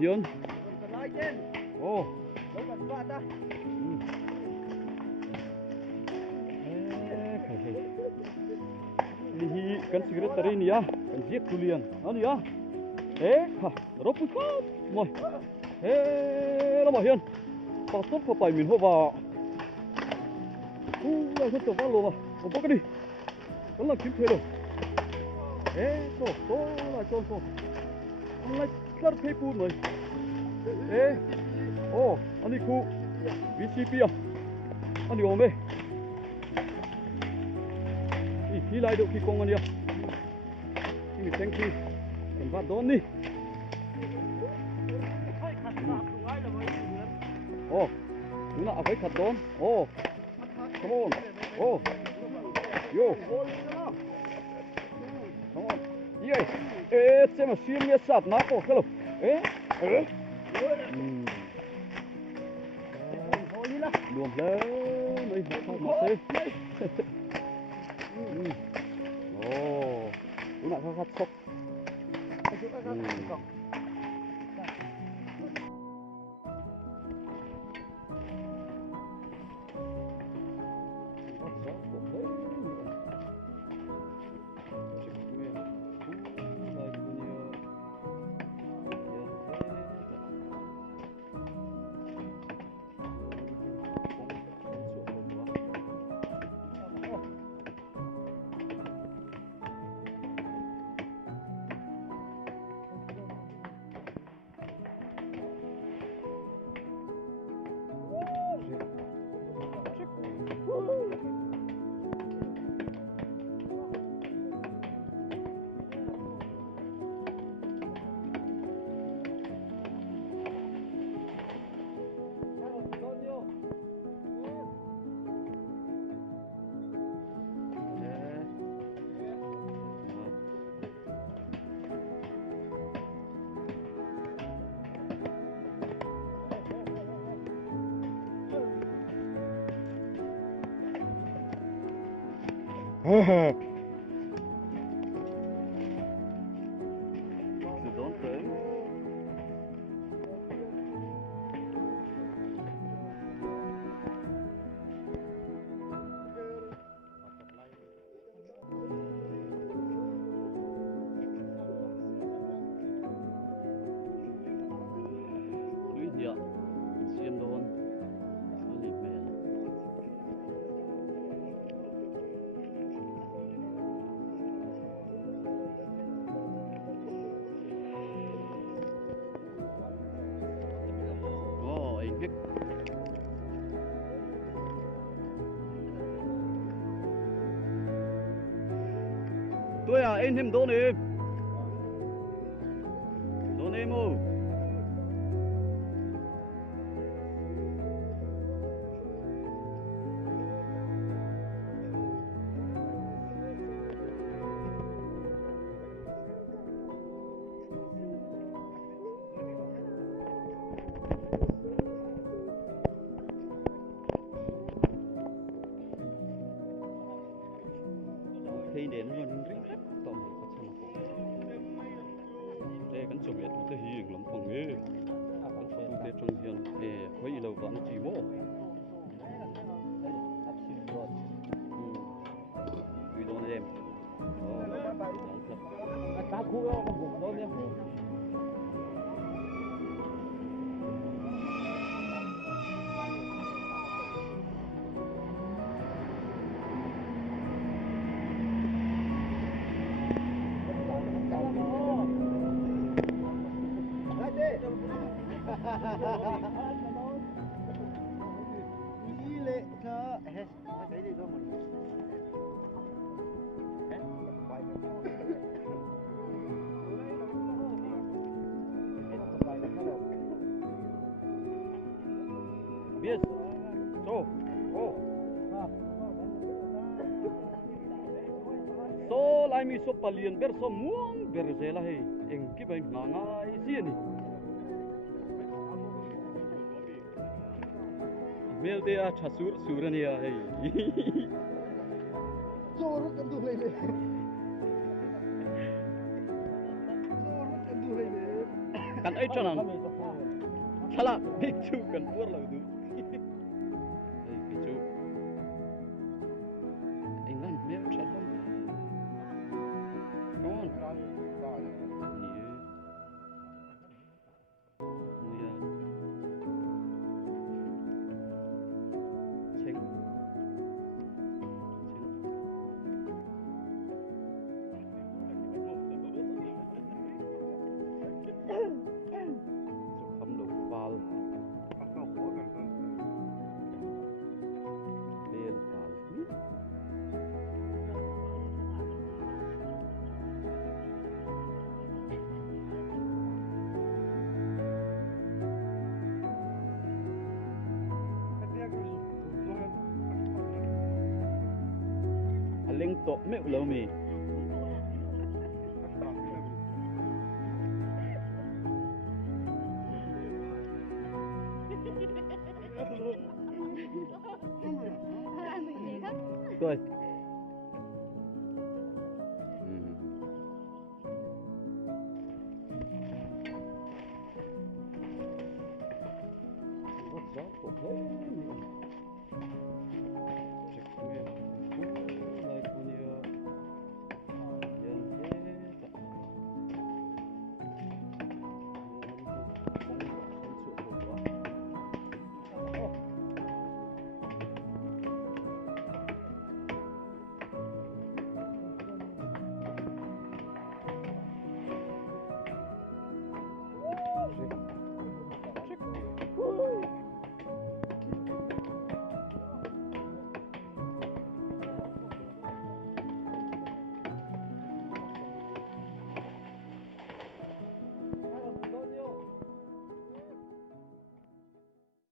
Hiền. Ồ. Ini kan sekretari ni ya, kan dia kulian. Anu ya. Ha, ropu kau. Moi. Lama Hiền. Pastor papai min hova. Là rất tốt luôn mà. Một bốc đi. Đó là kiếm thuê rồi. Số là cho. Ông lại rất thấy buồn rồi. Anh đi khu VCP à? Anh đi ôm đi. Khi lại được khi con anh đi à? Khi mình xem khi cần phát đón đi. Đúng là phải thật đón. Come on. Yo. Come on. Yeah. Se mà xuyên nghe sạt nát cổ cái lỗ. Luồn lên. Đây, không mà thế. Đúng là khát sốc. Tôi à, anh thêm đón em. Đón em ơi. Khi đến luôn rít rít tầm có xem là đây kan chụp itu teh hieng lắm phong nghe kan tu teh trong hiền khơi lâu vẫn chỉ mô vì đó em cá khu đó không vùng đó nhé. Ile ka cái gì đó mình biết so lai mi so palian ber so muang ber zela he eng ki bai nganga isi ni mel te a chasur surania he chor kan tu le kan ai cho nang chala big chu kan pur lo du ei big chu england me chala come on yeah cheng không được vào đây là vào lên tổ mẹo lâu mì rồi What's up?